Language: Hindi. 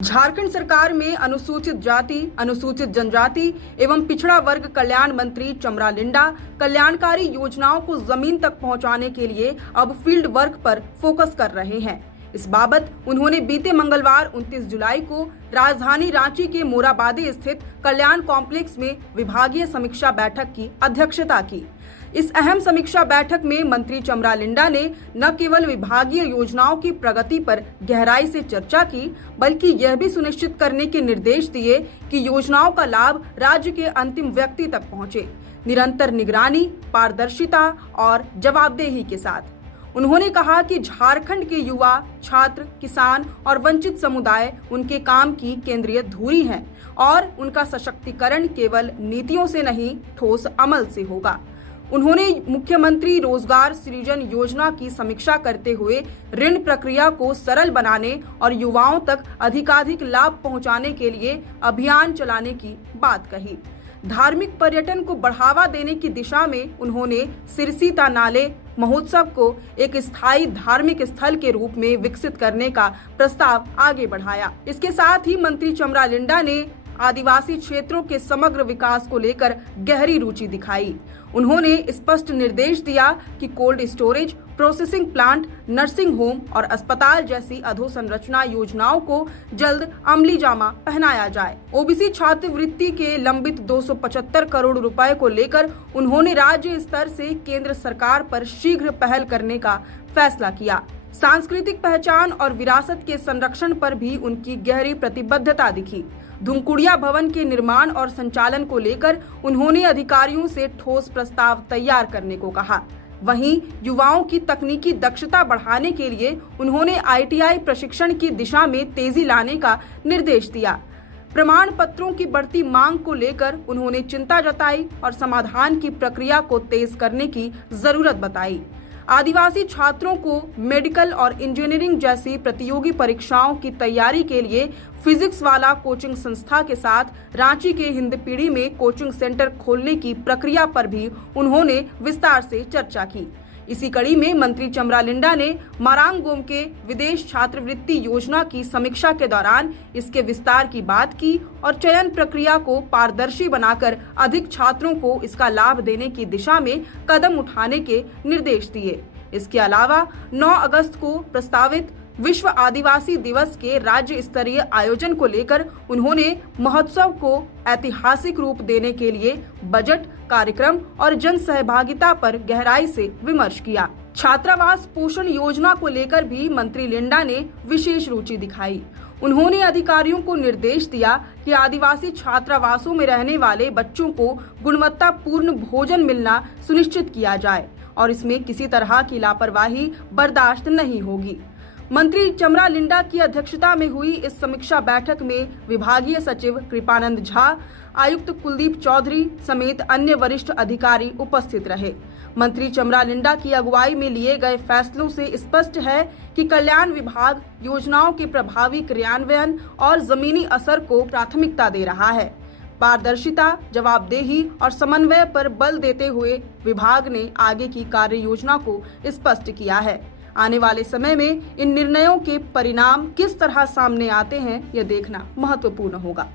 झारखंड सरकार में अनुसूचित जाति, अनुसूचित जनजाति एवं पिछड़ा वर्ग कल्याण मंत्री चमरा लिंडा कल्याणकारी योजनाओं को जमीन तक पहुंचाने के लिए अब फील्ड वर्क पर फोकस कर रहे हैं। इस बाबत उन्होंने बीते मंगलवार 29 जुलाई को राजधानी रांची के मोराबादी स्थित कल्याण कॉम्प्लेक्स में विभागीय समीक्षा बैठक की अध्यक्षता की। इस अहम समीक्षा बैठक में मंत्री चमरा लिंडा ने न केवल विभागीय योजनाओं की प्रगति पर गहराई से चर्चा की, बल्कि यह भी सुनिश्चित करने के निर्देश दिए कि योजनाओं का लाभ राज्य के अंतिम व्यक्ति तक पहुंचे, निरंतर निगरानी, पारदर्शिता और जवाबदेही के साथ। उन्होंने कहा कि झारखंड के युवा, छात्र, किसान और वंचित समुदाय उनके काम की केंद्रीय धुरी हैं और उनका सशक्तिकरण केवल नीतियों से नहीं, ठोस अमल से होगा। उन्होंने मुख्यमंत्री रोजगार सृजन योजना की समीक्षा करते हुए ऋण प्रक्रिया को सरल बनाने और युवाओं तक अधिकाधिक लाभ पहुंचाने के लिए अभियान चलाने की बात कही। धार्मिक पर्यटन को बढ़ावा देने की दिशा में उन्होंने सिरसी नाले महोत्सव को एक स्थायी धार्मिक स्थल के रूप में विकसित करने का प्रस्ताव आगे बढ़ाया। इसके साथ ही मंत्री चमरा लिंडा ने आदिवासी क्षेत्रों के समग्र विकास को लेकर गहरी रुचि दिखाई। उन्होंने स्पष्ट निर्देश दिया कि cold storage, processing plant, nursing home और अस्पताल जैसी अधोसंरचना योजनाओं को जल्द अमली जामा पहनाया जाए। ओबीसी छात्रवृत्ति के लंबित 275 करोड़ रुपए को लेकर उन्होंने राज्य स्तर से केंद्र सरकार पर शीघ्र पहल करने का फैसला किया। सांस्कृतिक पहचान और विरासत के संरक्षण पर भी उनकी गहरी प्रतिबद्धता दिखी। धुमकुड़िया भवन के निर्माण और संचालन को लेकर उन्होंने अधिकारियों से ठोस प्रस्ताव तैयार करने को कहा। वहीं युवाओं की तकनीकी दक्षता बढ़ाने के लिए उन्होंने ITI प्रशिक्षण की दिशा में तेजी लाने का निर्देश दिया। प्रमाण पत्रों की बढ़ती मांग को लेकर उन्होंने चिंता जताई और समाधान की प्रक्रिया को तेज करने की जरूरत बताई। आदिवासी छात्रों को मेडिकल और इंजीनियरिंग जैसी प्रतियोगी परीक्षाओं की तैयारी के लिए फिजिक्स वाला कोचिंग संस्था के साथ रांची के हिंदपीढ़ी में कोचिंग सेंटर खोलने की प्रक्रिया पर भी उन्होंने विस्तार से चर्चा की। इसी कड़ी में मंत्री चमरा लिंडा ने मारांगोम के विदेश छात्रवृत्ति योजना की समीक्षा के दौरान इसके विस्तार की बात की और चयन प्रक्रिया को पारदर्शी बनाकर अधिक छात्रों को इसका लाभ देने की दिशा में कदम उठाने के निर्देश दिए। इसके अलावा 9 अगस्त को प्रस्तावित विश्व आदिवासी दिवस के राज्य स्तरीय आयोजन को लेकर उन्होंने महोत्सव को ऐतिहासिक रूप देने के लिए बजट, कार्यक्रम और जन सहभागिता पर गहराई से विमर्श किया। छात्रावास पोषण योजना को लेकर भी मंत्री लिंडा ने विशेष रुचि दिखाई। उन्होंने अधिकारियों को निर्देश दिया कि आदिवासी छात्रावासों में रहने वाले बच्चों को गुणवत्तापूर्ण भोजन मिलना सुनिश्चित किया जाए और इसमें किसी तरह की लापरवाही बर्दाश्त नहीं होगी। मंत्री चमरा लिंडा की अध्यक्षता में हुई इस समीक्षा बैठक में विभागीय सचिव कृपानंद झा, आयुक्त कुलदीप चौधरी समेत अन्य वरिष्ठ अधिकारी उपस्थित रहे। मंत्री चमरा लिंडा की अगुवाई में लिए गए फैसलों से स्पष्ट है कि कल्याण विभाग योजनाओं के प्रभावी क्रियान्वयन और जमीनी असर को प्राथमिकता दे रहा है। पारदर्शिता, जवाबदेही और समन्वय पर बल देते हुए विभाग ने आगे की कार्य योजना को स्पष्ट किया है। आने वाले समय में इन निर्णयों के परिणाम किस तरह सामने आते हैं, यह देखना महत्वपूर्ण होगा।